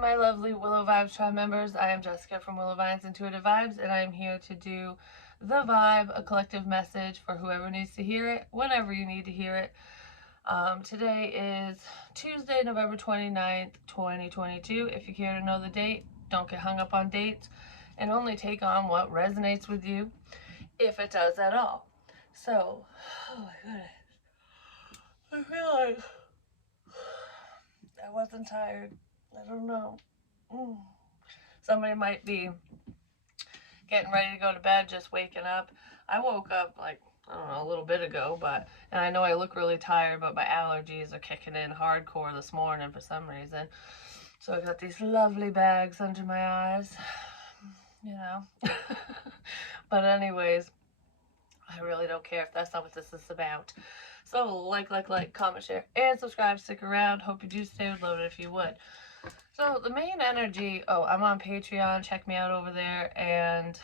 my lovely Willow Vibes Tribe members. I am Jessica from Willow Vines Intuitive Vibes, and I am here to do the vibe, a collective message for whoever needs to hear it, whenever you need to hear it. Today is Tuesday, November 29th, 2022. If you care to know the date, don't get hung up on dates, and only take on what resonates with you, if it does at all. So, oh my goodness. I feel like I wasn't tired. I don't know. Somebody might be getting ready to go to bed, just waking up. I woke up like, I don't know, a little bit ago, and I know I look really tired, but my allergies are kicking in hardcore this morning for some reason. So I got these lovely bags under my eyes, you know. But anyways, I really don't care if that's not what this is about. So like, comment, share, and subscribe. Stick around. Hope you do stay with loaded if you would. So the main energy, I'm on Patreon, check me out over there, and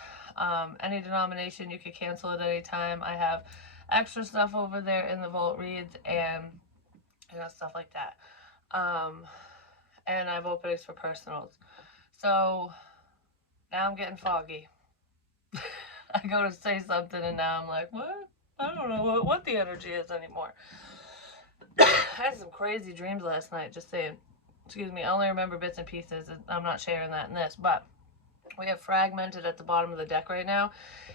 any denomination you could cancel at any time. I have extra stuff over there in the vault reads and stuff like that. And I have openings for personals. So now I'm getting foggy. I go to say something and now I'm like, what? I don't know what the energy is anymore. I had some crazy dreams last night, just saying. Excuse me, I only remember bits and pieces. I'm not sharing that in this, but we have fragmented at the bottom of the deck right now,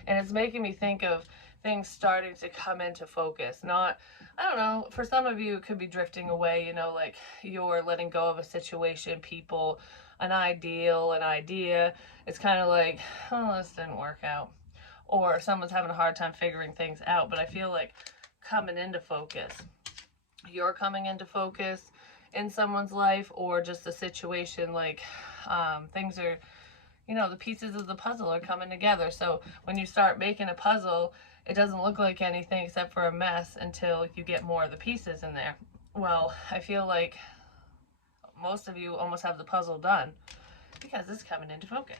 and it's making me think of things starting to come into focus. Not, I don't know, for some of you it could be drifting away, like you're letting go of a situation, people, an ideal, an idea. It's kind of like, oh, this didn't work out. Or someone's having a hard time figuring things out, but I feel like coming into focus. You're coming into focus in someone's life, or just a situation like things are, the pieces of the puzzle are coming together. So when you start making a puzzle, it doesn't look like anything except for a mess until you get more of the pieces in there. Well, I feel like most of you almost have the puzzle done because it's coming into focus.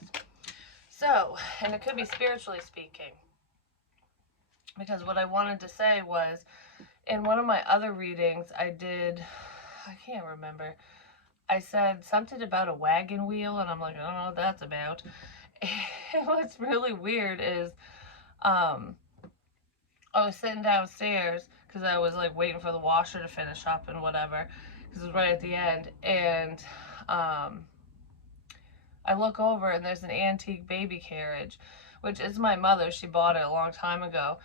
So, and it could be spiritually speaking, because what I wanted to say was, in one of my other readings I can't remember, I said something about a wagon wheel, and I'm like, I don't know what that's about. And what's really weird is, I was sitting downstairs because I was like waiting for the washer to finish up and whatever, because it was right at the end, and I look over and there's an antique baby carriage, which is my mother. She bought it a long time ago,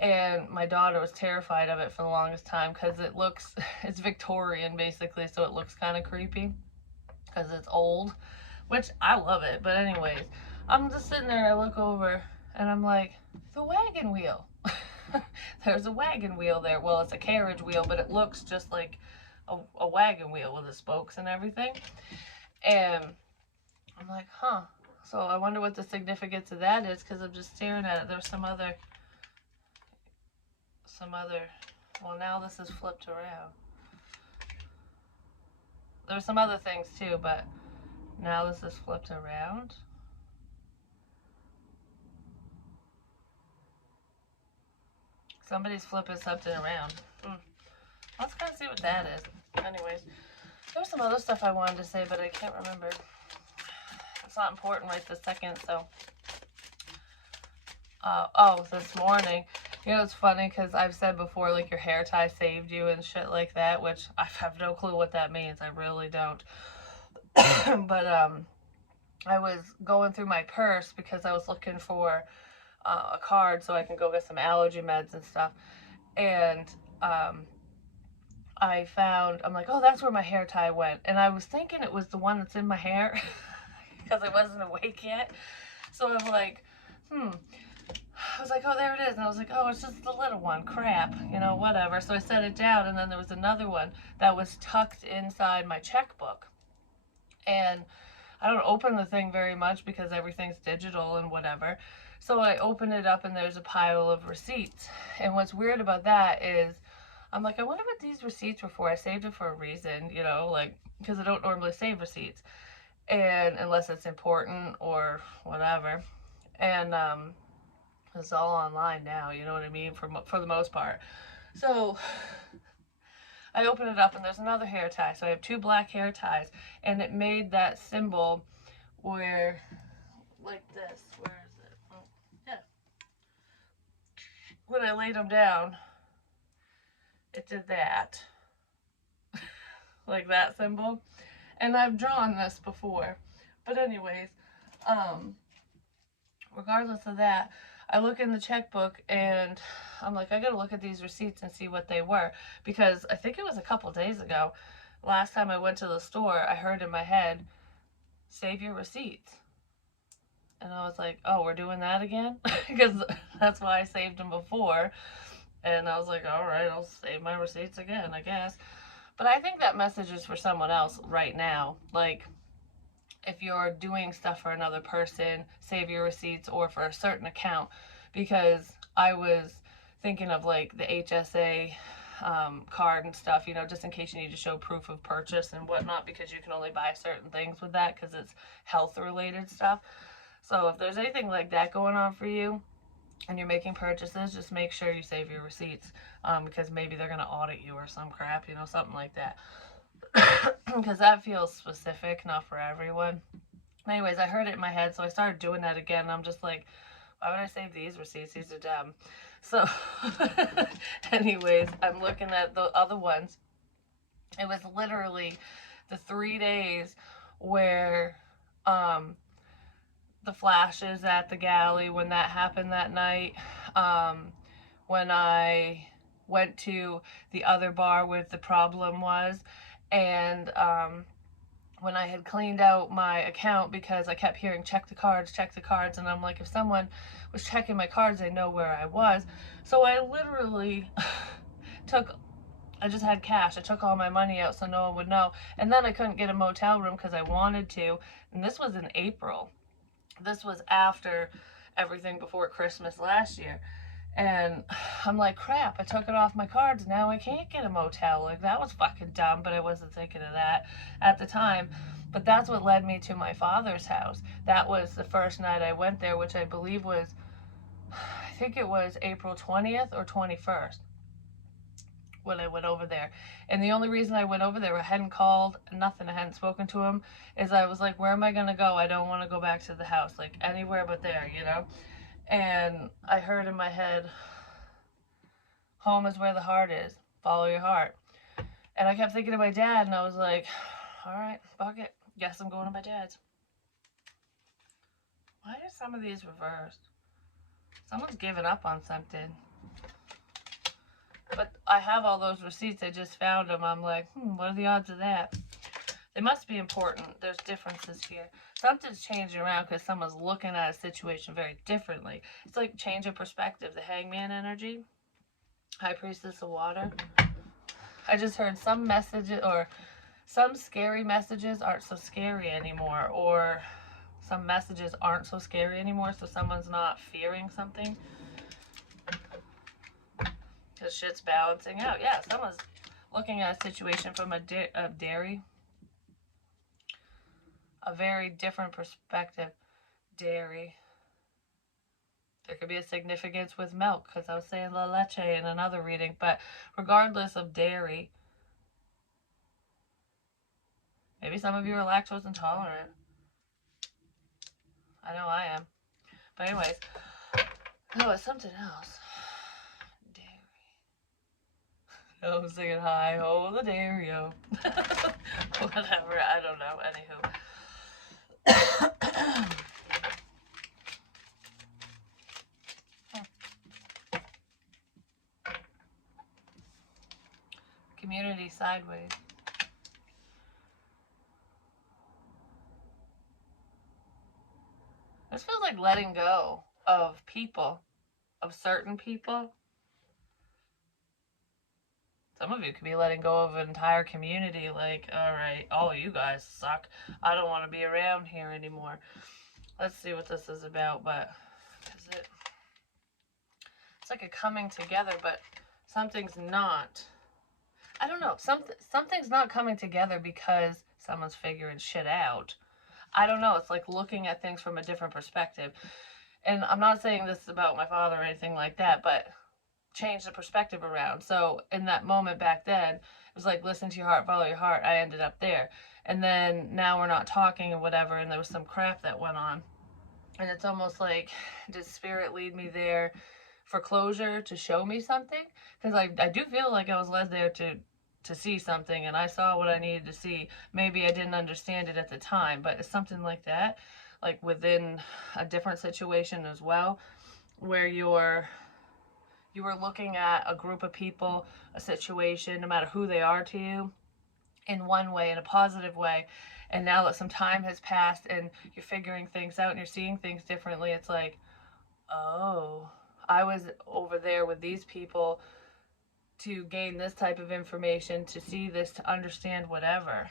and my daughter was terrified of it for the longest time because it's Victorian basically, so it looks kind of creepy because it's old, which I love it. But anyways, I'm just sitting there, I look over and I'm like, the wagon wheel. There's a wagon wheel there. Well, it's a carriage wheel, but it looks just like a wagon wheel with the spokes and everything. And I'm like, huh. So I wonder what the significance of that is, because I'm just staring at it. There's some other, well, now this is flipped around. There's some other things too, but now this is flipped around. Somebody's flipping something around. Let's kind of see what that is. Anyways, there's some other stuff I wanted to say, but I can't remember. It's not important right this second, so. This morning, it's funny because I've said before, like, your hair tie saved you and shit like that, which I have no clue what that means. I really don't. But, I was going through my purse because I was looking for a card so I can go get some allergy meds and stuff. And, I'm like, oh, that's where my hair tie went. And I was thinking it was the one that's in my hair because I wasn't awake yet. So I'm like, I was like, oh, there it is. And I was like, oh, it's just the little one. Crap. Whatever. So I set it down, and then there was another one that was tucked inside my checkbook. And I don't open the thing very much because everything's digital and whatever. So I open it up, and there's a pile of receipts. And what's weird about that is, I'm like, I wonder what these receipts were for. I saved it for a reason, because I don't normally save receipts, and unless it's important or whatever. And it's all online now, you know what I mean, for the most part. So I open it up and there's another hair tie. So I have 2 black hair ties, and it made that symbol where, like this. Where is it? Oh, yeah. When I laid them down, it did that. Like that symbol. And I've drawn this before. But anyways, regardless of that, I look in the checkbook and I'm like, I gotta look at these receipts and see what they were. Because I think it was a couple days ago, last time I went to the store, I heard in my head, save your receipts. And I was like, oh, we're doing that again? Because that's why I saved them before. And I was like, all right, I'll save my receipts again, I guess. But I think that message is for someone else right now. Like, if you're doing stuff for another person, save your receipts, or for a certain account. Because I was thinking of like the HSA card and stuff, you know, just in case you need to show proof of purchase and whatnot, because you can only buy certain things with that because it's health related stuff. So if there's anything like that going on for you and you're making purchases, just make sure you save your receipts, because maybe they're going to audit you or some crap, you know, something like that. Because that feels specific, not for everyone. Anyways, I heard it in my head, so I started doing that again. And I'm just like, why would I save these receipts? These are dumb. So, anyways, I'm looking at the other ones. It was literally the 3 days where the flashes at the galley, when that happened that night, when I went to the other bar where the problem was, and when I had cleaned out my account because I kept hearing check the cards, and I'm like, if someone was checking my cards, they know where I was. So I literally I just had cash. I took all my money out so no one would know. And then I couldn't get a motel room because I wanted to. And this was in April. This was after everything before Christmas last year. And I'm like, crap, I took it off my cards. Now I can't get a motel. Like, that was fucking dumb, but I wasn't thinking of that at the time. But that's what led me to my father's house. That was the first night I went there, which I believe was, I think it was April 20th or 21st when I went over there. And the only reason I went over there, I hadn't called, nothing, I hadn't spoken to him, is I was like, where am I going to go? I don't want to go back to the house. Like, anywhere but there, you know? And I heard in my head, home is where the heart is. Follow your heart. And I kept thinking of my dad, and I was like, all right, fuck it. Guess I'm going to my dad's. Why are some of these reversed? Someone's given up on something. But I have all those receipts. I just found them. I'm like, what are the odds of that? They must be important. There's differences here. Something's changing around because someone's looking at a situation very differently. It's like change of perspective. The hangman energy. High priestess of water. I just heard some messages, or some scary messages aren't so scary anymore, or some messages aren't so scary anymore, so someone's not fearing something. Because shit's balancing out. Yeah, someone's looking at a situation from a dairy. A very different perspective. Dairy. There could be a significance with milk, because I was saying la leche in another reading. But regardless of dairy, maybe some of you are lactose intolerant. I know I am. But anyways, no, it's something else. Dairy. I was singing hi ho the dairy-o. Whatever, I don't know. Anywho. Community sideways. This feels like letting go of people, of certain people. Some of you could be letting go of an entire community, like, all right, all of you guys suck. I don't want to be around here anymore. Let's see what this is about, but it's like a coming together, but something's not. I don't know. Something's not coming together because someone's figuring shit out. I don't know. It's like looking at things from a different perspective. And I'm not saying this about my father or anything like that, but change the perspective around. So in that moment back then, it was like, listen to your heart, follow your heart. I ended up there. And then now we're not talking and whatever, and there was some crap that went on. And it's almost like, did spirit lead me there for closure, to show me something? Because I do feel like I was led there to see something, and I saw what I needed to see. Maybe I didn't understand it at the time, but it's something like that, like within a different situation as well, where you were looking at a group of people, a situation, no matter who they are to you, in one way, in a positive way. And now that some time has passed and you're figuring things out and you're seeing things differently, it's like, oh, I was over there with these people to gain this type of information, to see this, to understand whatever,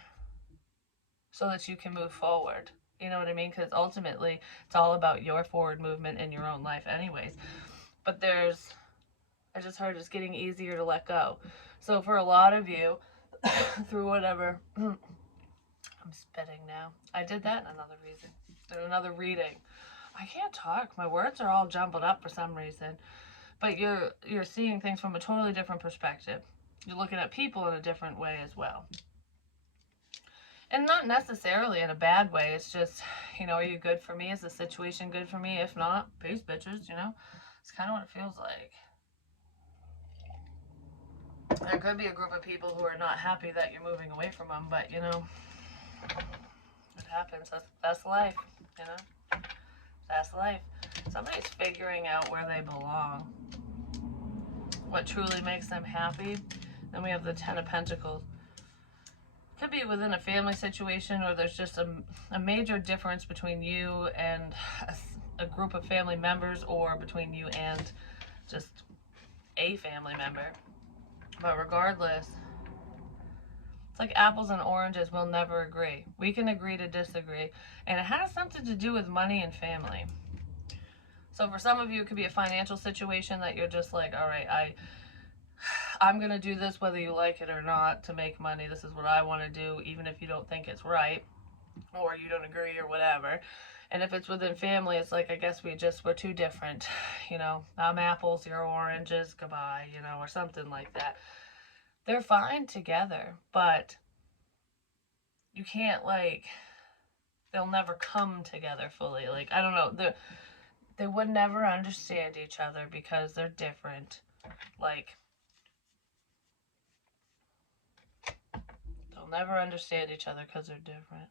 so that you can move forward. You know what I mean? Because ultimately, it's all about your forward movement in your own life anyways. But I just heard it's getting easier to let go. So for a lot of you, through whatever, I'm spitting now. I did that in another reading. I can't talk. My words are all jumbled up for some reason. But you're seeing things from a totally different perspective. You're looking at people in a different way as well. And not necessarily in a bad way. It's just, are you good for me? Is the situation good for me? If not, peace, bitches, It's kind of what it feels like. There could be a group of people who are not happy that you're moving away from them, but, it happens. That's life, That's life. Somebody's figuring out where they belong, what truly makes them happy. Then we have the Ten of Pentacles. Could be within a family situation, or there's just a major difference between you and a group of family members, or between you and just a family member. But regardless, it's like apples and oranges will never agree. We can agree to disagree. And it has something to do with money and family. So for some of you, it could be a financial situation that you're just like, all right, I'm going to do this whether you like it or not to make money. This is what I want to do, even if you don't think it's right or you don't agree or whatever. And if it's within family, it's like, I guess we're too different. I'm apples, you're oranges, goodbye, or something like that. They're fine together, but you can't, they'll never come together fully. I don't know. They would never understand each other because they're different. They'll never understand each other because they're different.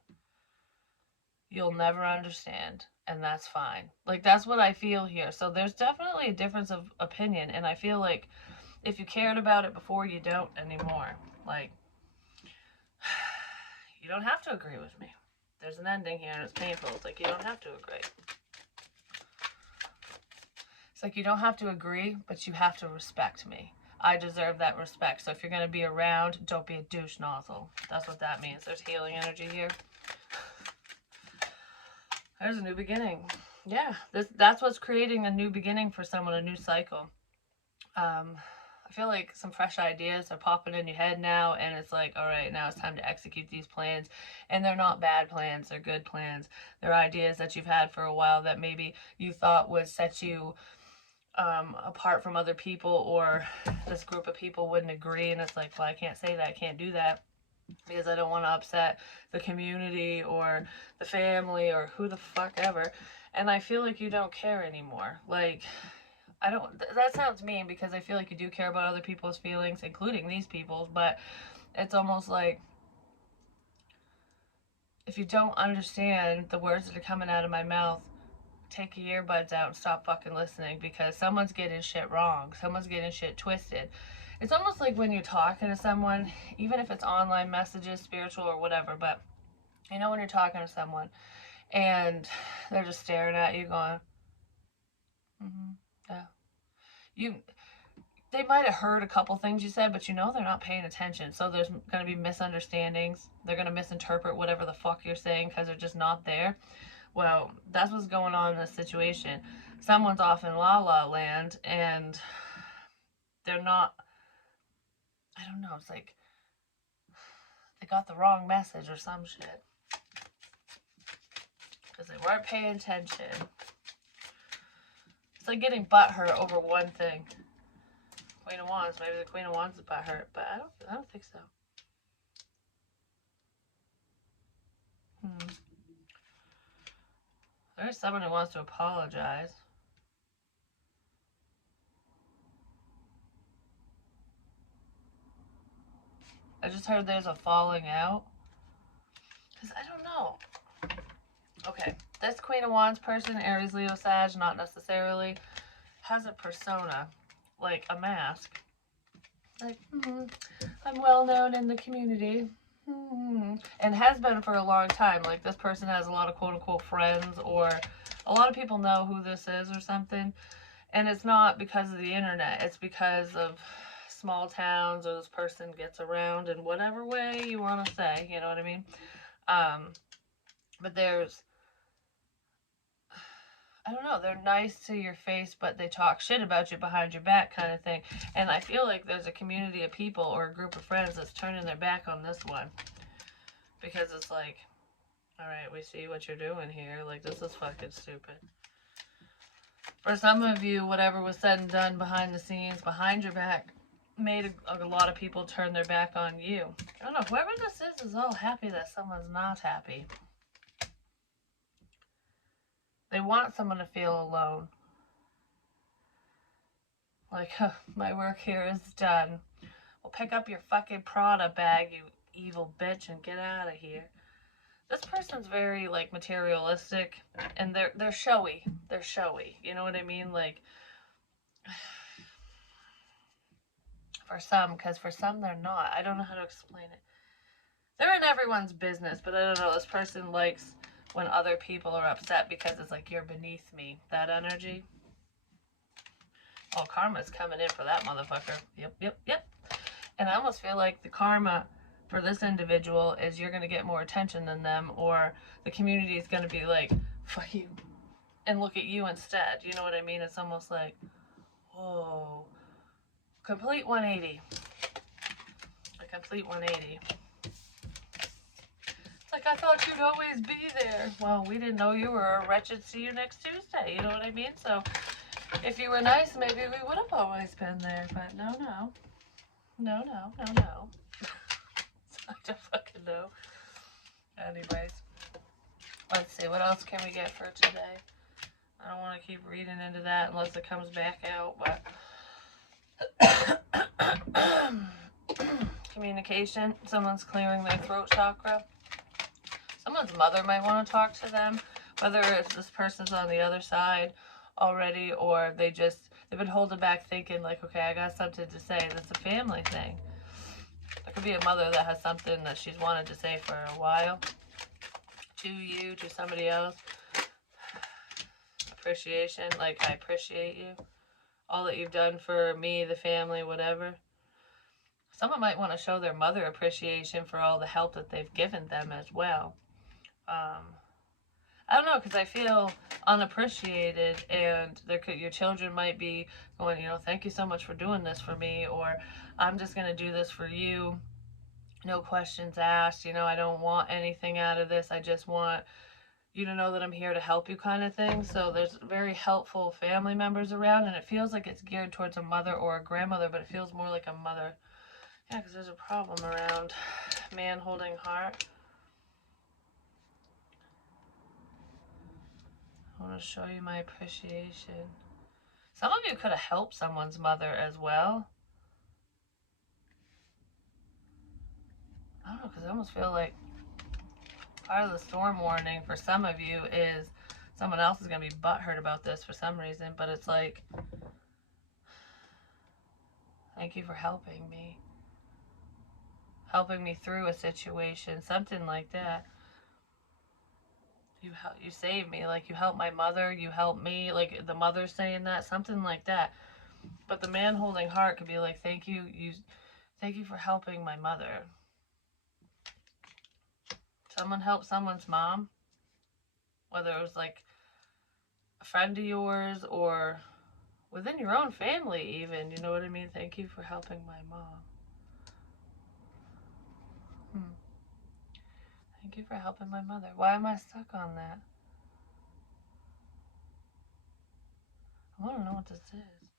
You'll never understand, and that's fine. That's what I feel here. So there's definitely a difference of opinion, and I feel like if you cared about it before, you don't anymore. You don't have to agree with me. There's an ending here, and it's painful. It's like, you don't have to agree. It's like, you don't have to agree, but you have to respect me. I deserve that respect. So if you're going to be around, don't be a douche nozzle. That's what that means. There's healing energy here. There's a new beginning. Yeah, that's what's creating a new beginning for someone, a new cycle. I feel like some fresh ideas are popping in your head now, and it's like, all right, now it's time to execute these plans. And they're not bad plans, they're good plans. They're ideas that you've had for a while that maybe you thought would set you apart from other people, or this group of people wouldn't agree, and it's like, well, I can't say that, I can't do that, because I don't want to upset the community or the family or who the fuck ever. And I feel like you don't care anymore. That sounds mean, because I feel like you do care about other people's feelings, including these people's, but it's almost like, if you don't understand the words that are coming out of my mouth, take your earbuds out and stop fucking listening, because someone's getting shit wrong. Someone's getting shit twisted. It's almost like when you're talking to someone, even if it's online messages, spiritual or whatever, but when you're talking to someone and they're just staring at you going, yeah. They might have heard a couple things you said, but they're not paying attention. So there's going to be misunderstandings. They're going to misinterpret whatever the fuck you're saying because they're just not there. Well, that's what's going on in this situation. Someone's off in La La Land, and they're not, I don't know, it's like they got the wrong message or some shit. Because they weren't paying attention. It's like getting butthurt over one thing. Queen of Wands. Maybe the Queen of Wands is butthurt, but I don't think so. There's someone who wants to apologize. I just heard there's a falling out. Because I don't know. Okay, this Queen of Wands person, Aries, Leo, Sag, not necessarily, has a persona, like a mask. Like, I'm well known in the community. And has been for a long time. Like, this person has a lot of quote-unquote friends, or a lot of people know who this is or something. And it's not because of the internet. It's because of small towns, or this person gets around in whatever way you want to say. You know what I mean? But there's, I don't know, they're nice to your face, but they talk shit about you behind your back kind of thing. And I feel like there's a community of people or a group of friends that's turning their back on this one. Because it's like, alright, we see what you're doing here. Like, this is fucking stupid. For some of you, whatever was said and done behind the scenes, behind your back, made a lot of people turn their back on you. I don't know, whoever this is all happy that someone's not happy. They want someone to feel alone. Like, my work here is done. Well, pick up your fucking Prada bag, you evil bitch, and get out of here. This person's very, like, materialistic, and they're showy. They're showy. You know what I mean? Like, for some, because for some they're not. I don't know how to explain it. They're in everyone's business, but I don't know. This person likes when other people are upset because it's like, you're beneath me. That energy. Oh, karma's coming in for that motherfucker. Yep. And I almost feel like the karma for this individual is you're going to get more attention than them, or the community is going to be like, fuck you, and look at you instead. You know what I mean? It's almost like, whoa. Complete 180. A complete 180. Like, I thought you'd always be there. Well, we didn't know you were a wretched see you next Tuesday. You know what I mean? So, if you were nice, maybe we would have always been there. But no. I don't fucking know. Anyways. Let's see. What else can we get for today? I don't want to keep reading into that unless it comes back out. But communication. Someone's clearing their throat chakra. Someone's mother might want to talk to them, whether it's this person's on the other side already, or they've been holding back thinking like, okay, I got something to say. That's a family thing. There could be a mother that has something that she's wanted to say for a while. To you, to somebody else. Appreciation, like, I appreciate you. All that you've done for me, the family, whatever. Someone might want to show their mother appreciation for all the help that they've given them as well. I don't know, because I feel unappreciated, and your children might be going, thank you so much for doing this for me, or I'm just going to do this for you, no questions asked, I don't want anything out of this, I just want you to know that I'm here to help you kind of thing. So there's very helpful family members around, and it feels like it's geared towards a mother or a grandmother, but it feels more like a mother. Yeah, because there's a problem around man holding heart. I want to show you my appreciation. Some of you could have helped someone's mother as well. I don't know, because I almost feel like part of the storm warning for some of you is someone else is going to be butthurt about this for some reason, but it's like, thank you for helping me. Helping me through a situation, something like that. You saved me, like you helped my mother, you helped me, like the mother's saying that, something like that. But the man holding heart could be like, thank you for helping my mother. Someone helped someone's mom, whether it was like a friend of yours or within your own family even, you know what I mean? Thank you for helping my mom. Thank you for helping my mother. Why am I stuck on that? I want to know what this is.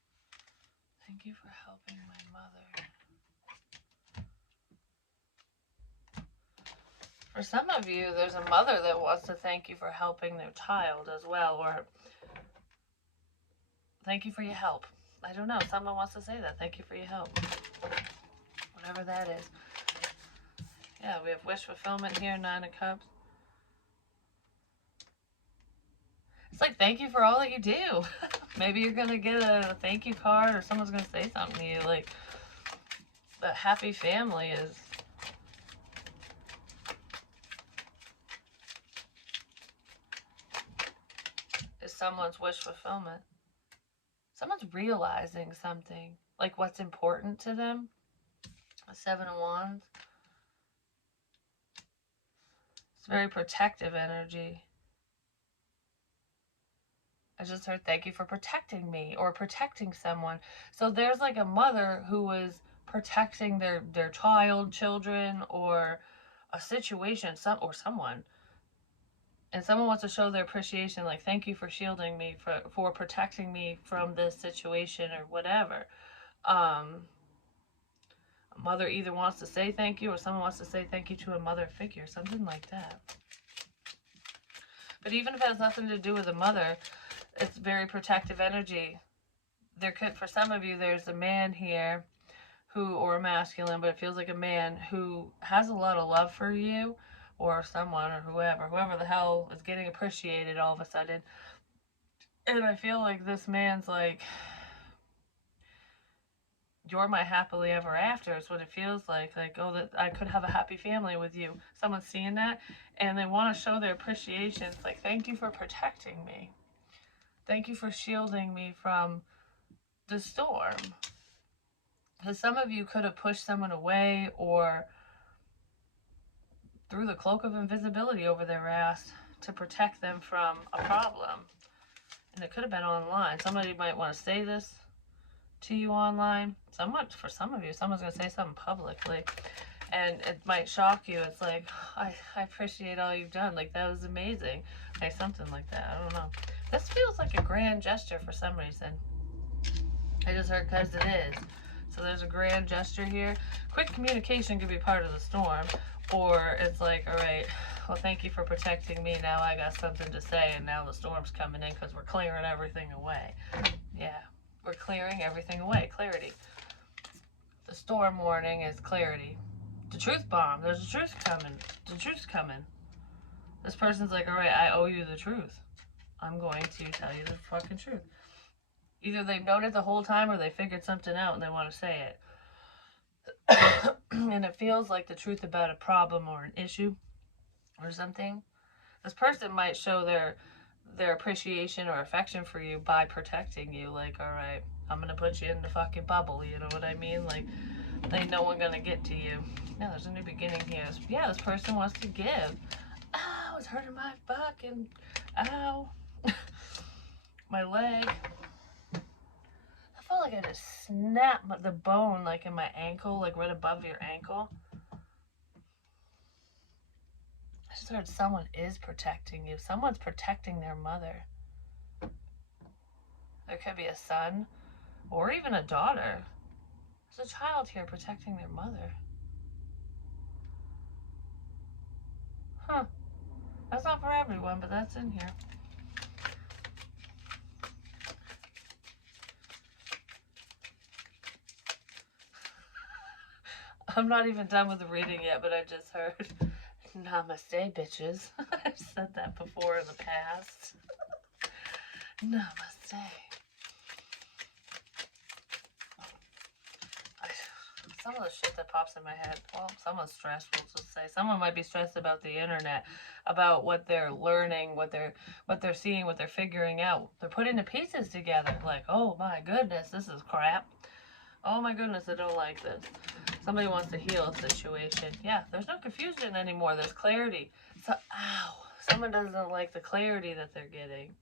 Thank you for helping my mother. For some of you, there's a mother that wants to thank you for helping their child as well, or thank you for your help. I don't know. Someone wants to say that. Thank you for your help. Whatever that is. Yeah, we have wish fulfillment here, 9 of Cups. It's like, thank you for all that you do. Maybe you're going to get a thank you card, or someone's going to say something to you. Like, the happy family is someone's wish fulfillment. Someone's realizing something, like what's important to them. 7 of Wands. It's very protective energy. I just heard thank you for protecting me, or protecting someone. So there's like a mother who was protecting their children, or a situation, or someone. And someone wants to show their appreciation, like, thank you for shielding me, for protecting me from this situation, or whatever. A mother either wants to say thank you, or someone wants to say thank you to a mother figure, something like that. But even if it has nothing to do with a mother, it's very protective energy. There could, for some of you, there's a man here who, or a masculine, but it feels like a man who has a lot of love for you, or someone, or whoever the hell is getting appreciated all of a sudden. And I feel like this man's like, you're my happily ever after is what it feels like, oh, that I could have a happy family with you. Someone's seeing that, and they want to show their appreciation. It's like, thank you for protecting me. Thank you for shielding me from the storm. Because some of you could have pushed someone away, or threw the cloak of invisibility over their ass to protect them from a problem. And it could have been online. Somebody might want to say this to you online. For some of you, someone's going to say something publicly, and it might shock you. It's like, I appreciate all you've done. Like, that was amazing. Like, something like that. I don't know. This feels like a grand gesture for some reason. I just heard, because it is. So there's a grand gesture here. Quick communication could be part of the storm. Or it's like, all right, well, thank you for protecting me. Now I got something to say, and now the storm's coming in because we're clearing everything away. Yeah, we're clearing everything away. Clarity. The storm warning is clarity. The truth bomb. There's a truth coming. The truth's coming. This person's like, all right, I owe you the truth. I'm going to tell you the fucking truth. Either they've known it the whole time, or they figured something out and they want to say it. And it feels like the truth about a problem or an issue or something. This person might show their appreciation or affection for you by protecting you. Like, all right, I'm going to put you in the fucking bubble. You know what I mean? Like, ain't no one going to get to you. Yeah, there's a new beginning here. Yeah, this person wants to give. Ow, it's hurting my fucking, ow. My leg. I felt like I just snapped the bone, like in my ankle, like right above your ankle. I just heard someone is protecting you. Someone's protecting their mother. There could be a son, or even a daughter. There's a child here protecting their mother. Huh. That's not for everyone, but that's in here. I'm not even done with the reading yet, but I just heard, namaste, bitches. I've said that before in the past. Namaste. Some of the shit that pops in my head, well, someone's stressed, we'll just say. Someone might be stressed about the internet, about what they're learning, what they're seeing, what they're figuring out. They're putting the pieces together, like, oh my goodness, this is crap. Oh my goodness, I don't like this. Somebody wants to heal a situation. Yeah, there's no confusion anymore. There's clarity. So, ow. Someone doesn't like the clarity that they're getting.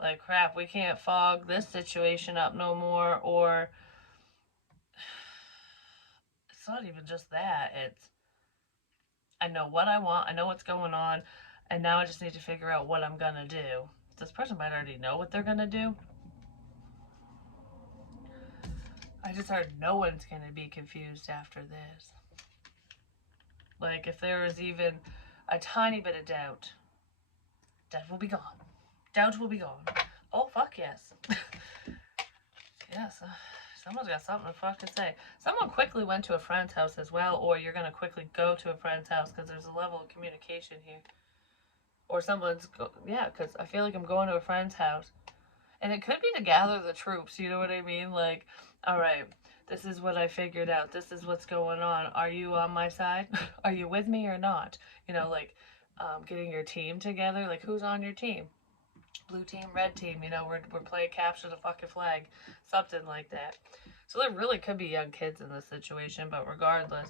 Like, crap, we can't fog this situation up no more. Or, it's not even just that. It's, I know what I want. I know what's going on. And now I just need to figure out what I'm going to do. This person might already know what they're going to do. I just heard no one's going to be confused after this. Like, if there is even a tiny bit of doubt, doubt will be gone. Doubt will be gone. Oh, fuck yes. Yes. Someone's got something to fucking say. Someone quickly went to a friend's house as well, or you're going to quickly go to a friend's house because there's a level of communication here. Or someone's, yeah, because I feel like I'm going to a friend's house. And it could be to gather the troops, you know what I mean? Like, all right, this is what I figured out. This is what's going on. Are you on my side? Are you with me or not? You know, like, getting your team together. Like, who's on your team? Blue team, red team, you know, we're playing capture the fucking flag. Something like that. So there really could be young kids in this situation, but regardless,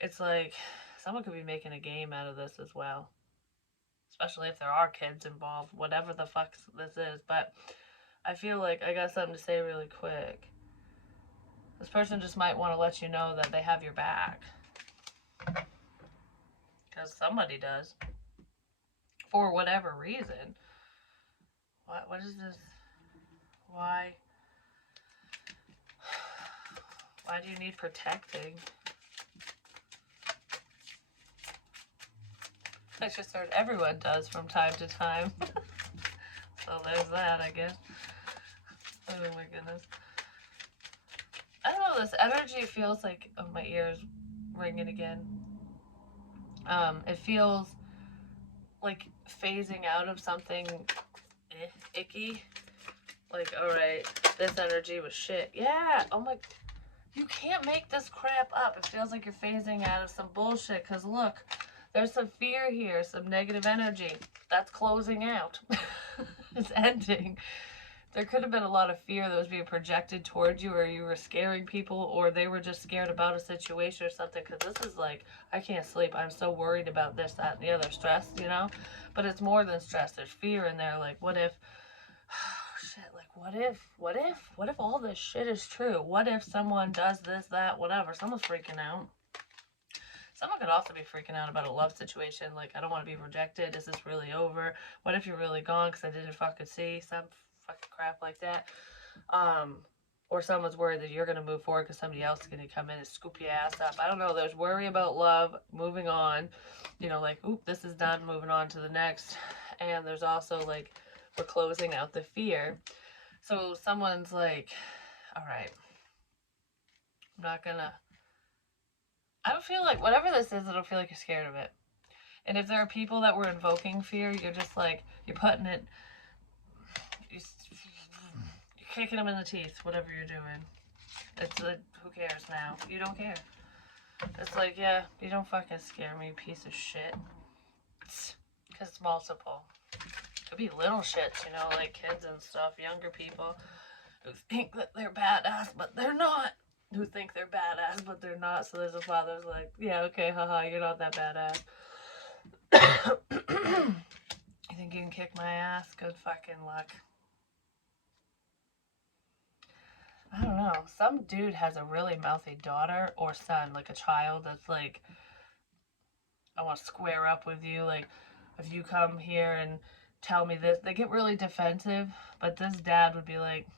it's like someone could be making a game out of this as well. Especially if there are kids involved, whatever the fuck this is. But I feel like I got something to say really quick. This person just might want to let you know that they have your back. Because somebody does. For whatever reason. What is this? Why? Why do you need protecting? I just heard everyone does from time to time. So there's that, I guess. Oh my goodness. I don't know, this energy feels like, oh, my ears ringing again. It feels like phasing out of something icky. Like, alright, this energy was shit. Yeah, oh my, you can't make this crap up. It feels like you're phasing out of some bullshit, because look, there's some fear here, some negative energy. That's closing out. It's ending. There could have been a lot of fear that was being projected towards you, or you were scaring people, or they were just scared about a situation or something, because this is like, I can't sleep. I'm so worried about this, that, and the other. Stress, you know? But it's more than stress. There's fear in there. Like, what if... shit, like, what if all this shit is true? What if someone does this, that, whatever? Someone's freaking out. Someone could also be freaking out about a love situation. Like, I don't want to be rejected. Is this really over? What if you're really gone because I didn't fucking see? Some fucking crap like that. Or someone's worried that you're going to move forward because somebody else is going to come in and scoop your ass up. I don't know. There's worry about love, moving on. You know, like, oop, this is done, moving on to the next. And there's also, like, we're closing out the fear. So someone's like, all right, I'm not going to... I don't feel like, whatever this is, I don't feel like you're scared of it. And if there are people that were invoking fear, you're just like, you're putting it, you're kicking them in the teeth, whatever you're doing. It's like, who cares now? You don't care. It's like, yeah, you don't fucking scare me, piece of shit. Because it's multiple. It could be little shits, you know, like kids and stuff, younger people who think that they're badass, but they're not. Who think they're badass, but they're not. So there's a father who's like, yeah, okay, haha, you're not that badass. You think you can kick my ass? Good fucking luck. I don't know. Some dude has a really mouthy daughter or son, like a child that's like, I want to square up with you. Like, if you come here and tell me this, they get really defensive. But this dad would be like,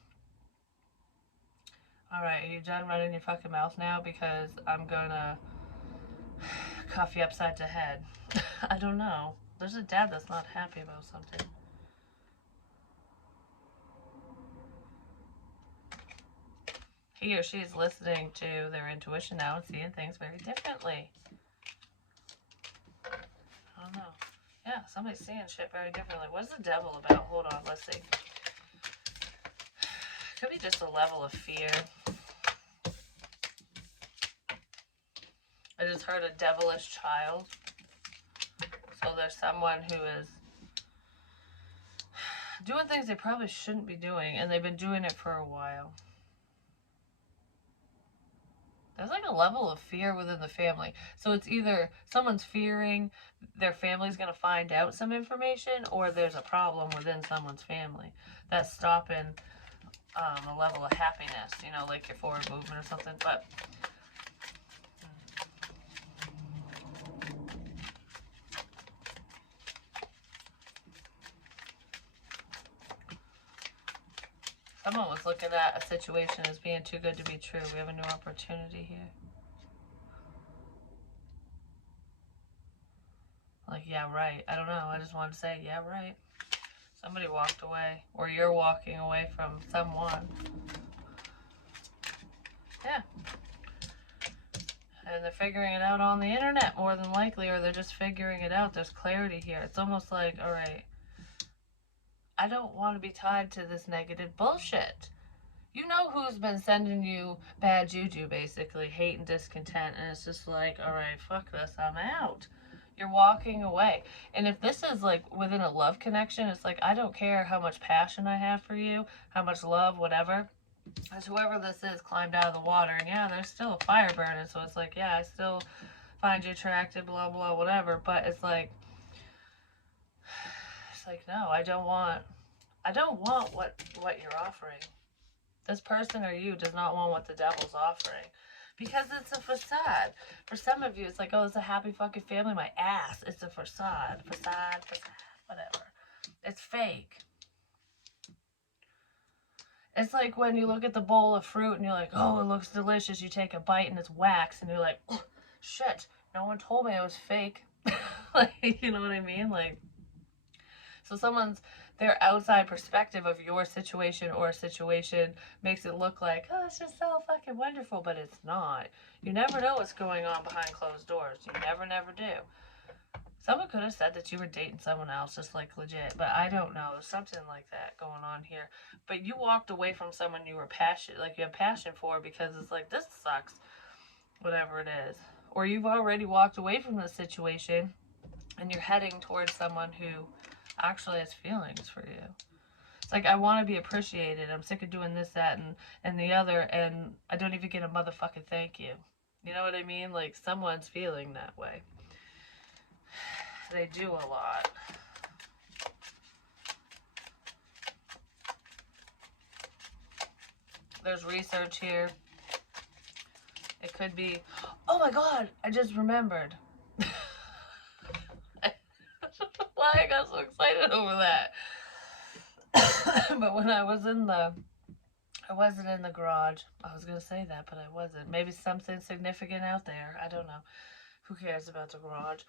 alright, are you done running your fucking mouth now? Because I'm gonna cuff you upside the head. I don't know. There's a dad that's not happy about something. He or she is listening to their intuition now and seeing things very differently. I don't know. Yeah, somebody's seeing shit very differently. What is the devil about? Hold on, let's see. Could be just a level of fear. I just heard a devilish child. So there's someone who is doing things they probably shouldn't be doing, and they've been doing it for a while. There's like a level of fear within the family. So it's either someone's fearing their family's going to find out some information, or there's a problem within someone's family that's stopping a level of happiness, you know, like your forward movement or something. But Someone was looking at a situation as being too good to be true. We have a new opportunity here. Like, yeah, right. I don't know. I just wanted to say, yeah, right. Somebody walked away. Or you're walking away from someone. Yeah. And they're figuring it out on the internet more than likely, or they're just figuring it out. There's clarity here. It's almost like, all right, I don't want to be tied to this negative bullshit. You know who's been sending you bad juju, basically, hate and discontent, and it's just like, all right, fuck this, I'm out. You're walking away. And if this is like within a love connection, it's like, I don't care how much passion I have for you, how much love, whatever. As whoever this is climbed out of the water, and yeah, there's still a fire burning, so it's like, yeah, I still find you attractive, blah, blah, whatever, but it's like, no, I don't want what you're offering. This person or you does not want what the devil's offering. Because it's a facade. For some of you, it's like, oh, it's a happy fucking family. My ass. It's a facade. Facade, whatever. It's fake. It's like when you look at the bowl of fruit and you're like, oh, it looks delicious. You take a bite and it's wax and you're like, oh, shit, no one told me it was fake. Like, you know what I mean? Like, so their outside perspective of your situation or a situation makes it look like, oh, it's just so fucking wonderful, but it's not. You never know what's going on behind closed doors. You never do. Someone could have said that you were dating someone else, just like legit, but I don't know. There's something like that going on here. But you walked away from someone you were passionate, like you have passion for, because it's like, this sucks, whatever it is. Or you've already walked away from the situation and you're heading towards someone who actually has feelings for you. It's like, I want to be appreciated. I'm sick of doing this, that, and the other, and I don't even get a motherfucking thank you. You know what I mean? Like, someone's feeling that way. They do a lot. There's research here. It could be, oh my god, I just remembered. Why I got so excited over that. But when I wasn't in the garage. I was going to say that, but I wasn't. Maybe something significant out there. I don't know. Who cares about the garage?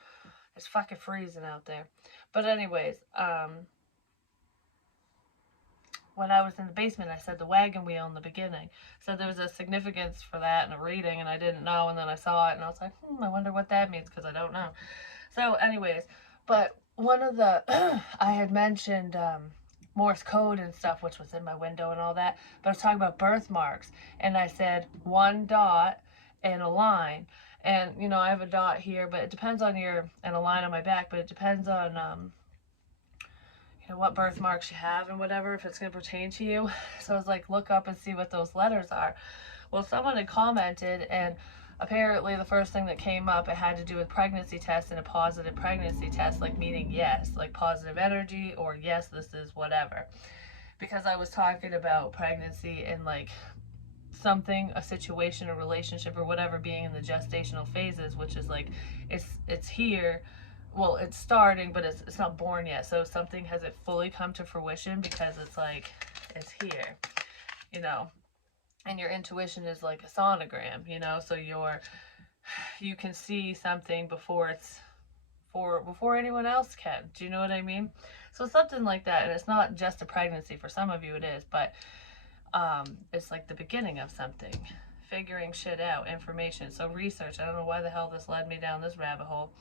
It's fucking freezing out there. But anyways, when I was in the basement, I said the wagon wheel in the beginning. So there was a significance for that in a reading, and I didn't know, and then I saw it, and I was like, I wonder what that means, because I don't know. So anyways, but one of the, I had mentioned Morse code and stuff, which was in my window and all that, but I was talking about birthmarks, and I said one dot and a line. And, you know, I have a dot here, but it depends on and a line on my back, but it depends on, what birthmarks you have and whatever, if it's going to pertain to you. So I was like, look up and see what those letters are. Well, someone had commented, and apparently the first thing that came up, it had to do with pregnancy tests and a positive pregnancy test, like meaning yes, like positive energy, or yes, this is whatever. Because I was talking about pregnancy and like something, a situation, a relationship, or whatever being in the gestational phases, which is like, it's here. Well, it's starting, but it's not born yet. So something hasn't fully come to fruition, because it's like, it's here, you know. And your intuition is like a sonogram, you know, so you can see something before anyone else can. Do you know what I mean? So something like that. And it's not just a pregnancy. For some of you it is, but it's like the beginning of something, figuring shit out, information. So research. I don't know why the hell this led me down this rabbit hole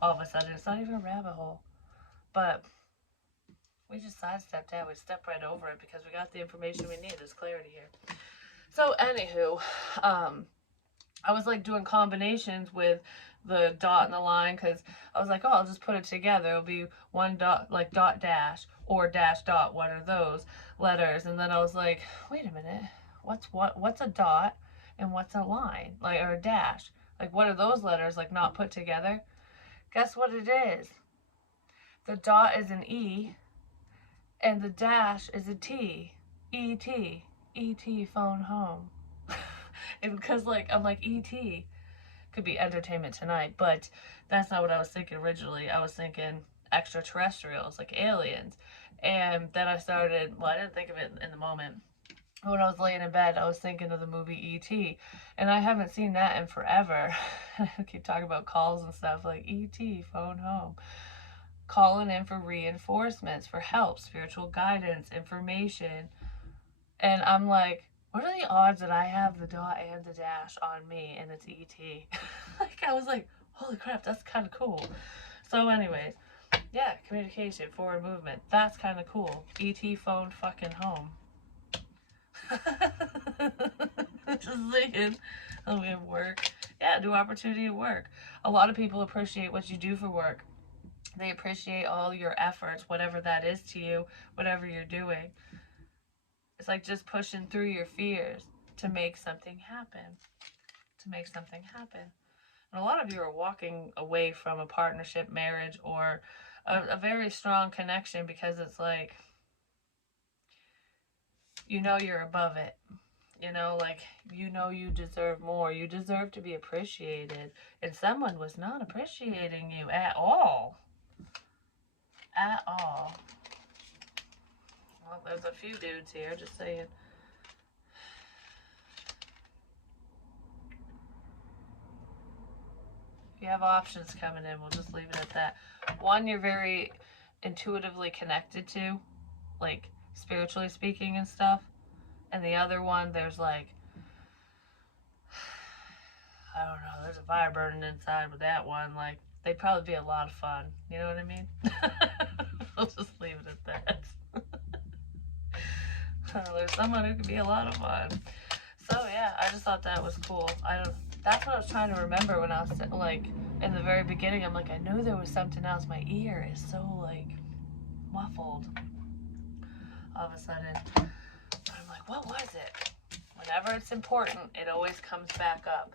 all of a sudden. It's not even a rabbit hole, but we just sidestepped that. We stepped right over it because we got the information we need. There's clarity here. So anywho, I was like doing combinations with the dot and the line, because I was like, oh, I'll just put it together. It'll be one dot, like dot dash, or dash dot. What are those letters? And then I was like, wait a minute, what's a dot and what's a line, like, or a dash? Like, what are those letters, like, not put together? Guess what it is? The dot is an E, and the dash is a T. E-T. E.T. phone home. And because, like, I'm like, E.T. could be Entertainment Tonight, but that's not what I was thinking originally. I was thinking extraterrestrials, like aliens. And then I started, well, I didn't think of it in the moment, when I was laying in bed, I was thinking of the movie E.T. And I haven't seen that in forever. I keep talking about calls and stuff like E.T. phone home. Calling in for reinforcements, for help, spiritual guidance, information. And I'm like, what are the odds that I have the dot and the dash on me and it's ET? Like, I was like, holy crap, that's kind of cool. So, anyways, yeah, communication, forward movement, that's kind of cool. ET phone fucking home. Just saying. Oh, we have work. Yeah, new opportunity at work. A lot of people appreciate what you do for work. They appreciate all your efforts, whatever that is to you, whatever you're doing. It's like just pushing through your fears to make something happen. To make something happen. And a lot of you are walking away from a partnership, marriage, or a very strong connection because it's like, you know, you're above it. You know, like, you know, you deserve more. You deserve to be appreciated. And someone was not appreciating you at all. At all. Well, there's a few dudes here, just saying. You have options coming in. We'll just leave it at that. One, you're very intuitively connected to, like spiritually speaking and stuff. And the other one, there's like, I don't know, there's a fire burning inside with that one. Like, they'd probably be a lot of fun. You know what I mean? We'll just leave it at that. There's someone who could be a lot of fun. So yeah, I just thought that was cool. That's what I was trying to remember when I was like in the very beginning. I'm like, I knew there was something else. My ear is so like muffled all of a sudden. I'm like, what was it? Whenever it's important, it always comes back up.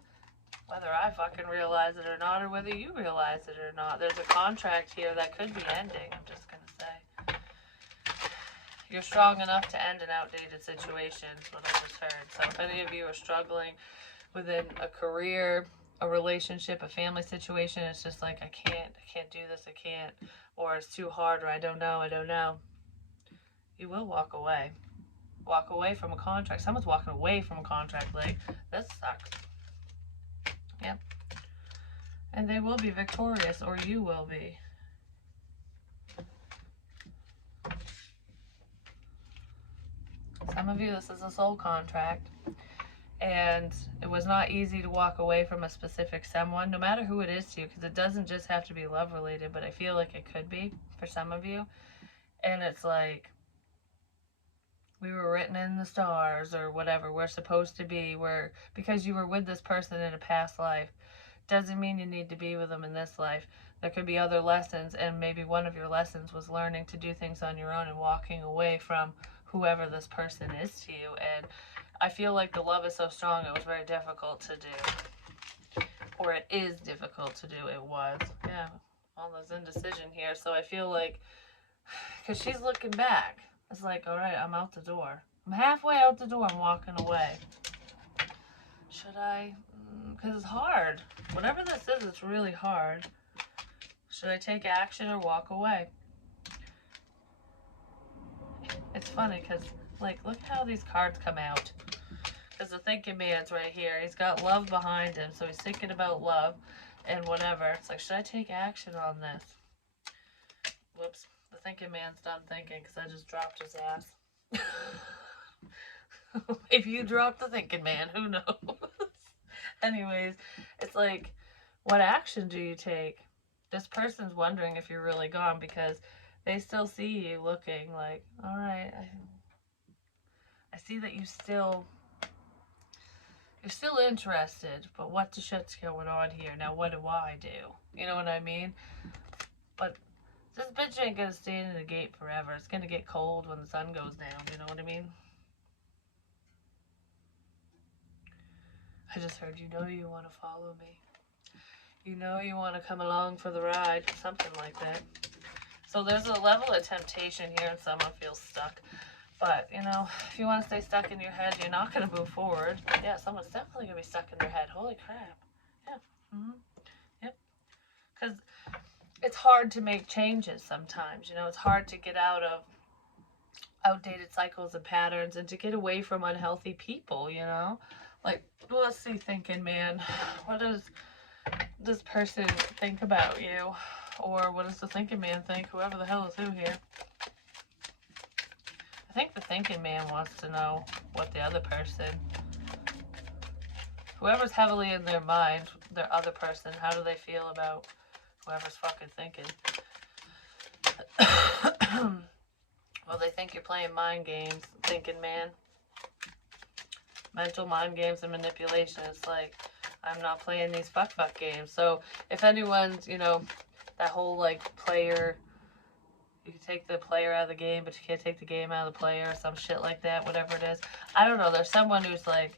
Whether I fucking realize it or not, or whether you realize it or not. There's a contract here that could be ending, I'm just gonna say. You're strong enough to end an outdated situation, is what I just heard. So if any of you are struggling within a career, a relationship, a family situation, it's just like, I can't do this, I can't, or it's too hard, or I don't know. You will walk away. Walk away from a contract. Someone's walking away from a contract like, this sucks. Yep. And they will be victorious, or you will be. Some of you, this is a soul contract. And it was not easy to walk away from a specific someone, no matter who it is to you, because it doesn't just have to be love related, but I feel like it could be for some of you. And it's like, we were written in the stars, or whatever, we're supposed to be, because you were with this person in a past life, doesn't mean you need to be with them in this life. There could be other lessons, and maybe one of your lessons was learning to do things on your own and walking away from whoever this person is to you. And I feel like the love is so strong, it was very difficult to do. Or it is difficult to do. It was. Yeah, all those indecision here. So I feel like, because she's looking back, it's like, all right, I'm out the door. I'm halfway out the door. I'm walking away. Should I? Because it's hard. Whatever this is, it's really hard. Should I take action or walk away? It's funny because, like, look how these cards come out. Because the thinking man's right here. He's got love behind him, so he's thinking about love and whatever. It's like, should I take action on this? Whoops. The thinking man's done thinking because I just dropped his ass. If you dropped the thinking man, who knows? Anyways, it's like, what action do you take? This person's wondering if you're really gone because they still see you looking like, all right, I see that you're still interested, but what the shit's going on here? Now, what do I do? You know what I mean? But this bitch ain't gonna stay in the gate forever. It's gonna get cold when the sun goes down. You know what I mean? I just heard, you know, you want to follow me. You know you want to come along for the ride. Something like that. So there's a level of temptation here and someone feels stuck. But, you know, if you want to stay stuck in your head, you're not going to move forward. Yeah, someone's definitely going to be stuck in their head. Holy crap. Yeah. Yep. Because it's hard to make changes sometimes. You know, it's hard to get out of outdated cycles and patterns and to get away from unhealthy people, you know? Like, well, let's see, thinking man, what does this person think about you? Or what does the thinking man think? Whoever the hell is who here. I think the thinking man wants to know what the other person, whoever's heavily in their mind, their other person, how do they feel about whoever's fucking thinking? Well, they think you're playing mind games, thinking man. Mental mind games and manipulation. It's like, I'm not playing these fuck games. So if anyone's, you know, that whole like player, you can take the player out of the game, but you can't take the game out of the player, or some shit like that, whatever it is. I don't know. There's someone who's like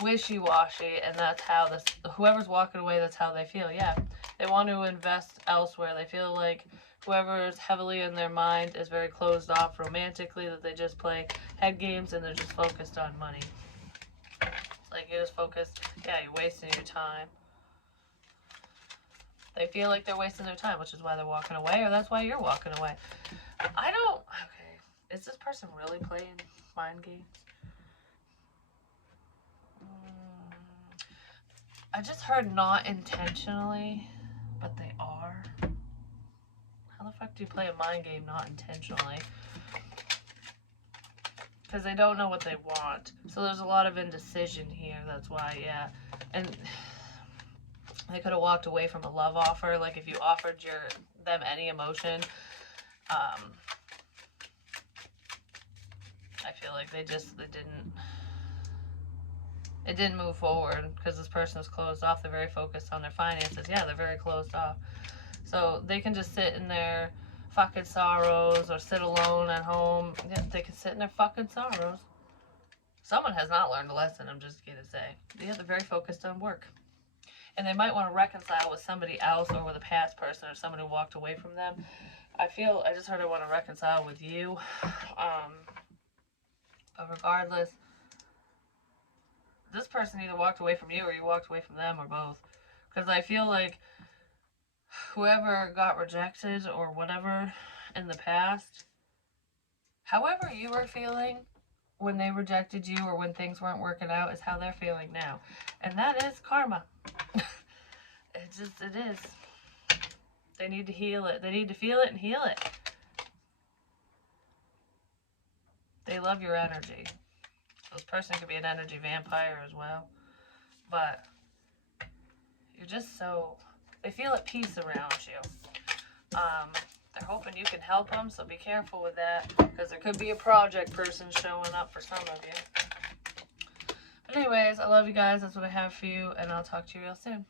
wishy-washy, and that's how this, whoever's walking away, that's how they feel. Yeah, they want to invest elsewhere. They feel like whoever is heavily in their mind is very closed off romantically, that they just play head games and they're just focused on money. It's like you're just focused, yeah, you're wasting your time. They feel like they're wasting their time, which is why they're walking away, or that's why you're walking away. I don't, okay, is this person really playing mind games? I just heard not intentionally, but they are. How the fuck do you play a mind game not intentionally? Because they don't know what they want. So there's a lot of indecision here, that's why, yeah. And they could have walked away from a love offer. Like if you offered them any emotion, I feel like it didn't move forward because this person is closed off. They're very focused on their finances. Yeah, they're very closed off. So they can just sit in their fucking sorrows or sit alone at home. Yeah, they can sit in their fucking sorrows. Someone has not learned a lesson, I'm just going to say. Yeah, they're very focused on work. And they might want to reconcile with somebody else or with a past person or someone who walked away from them. I just heard I want to reconcile with you. But regardless, this person either walked away from you or you walked away from them or both. Because I feel like whoever got rejected or whatever in the past, however you were feeling when they rejected you or when things weren't working out is how they're feeling now. And that is karma. It is. They need to heal it. They need to feel it and heal it. They love your energy. This person could be an energy vampire as well. But you're just so, they feel at peace around you. They're hoping you can help them, so be careful with that, because there could be a project person showing up for some of you. But anyways, I love you guys. That's what I have for you, and I'll talk to you real soon.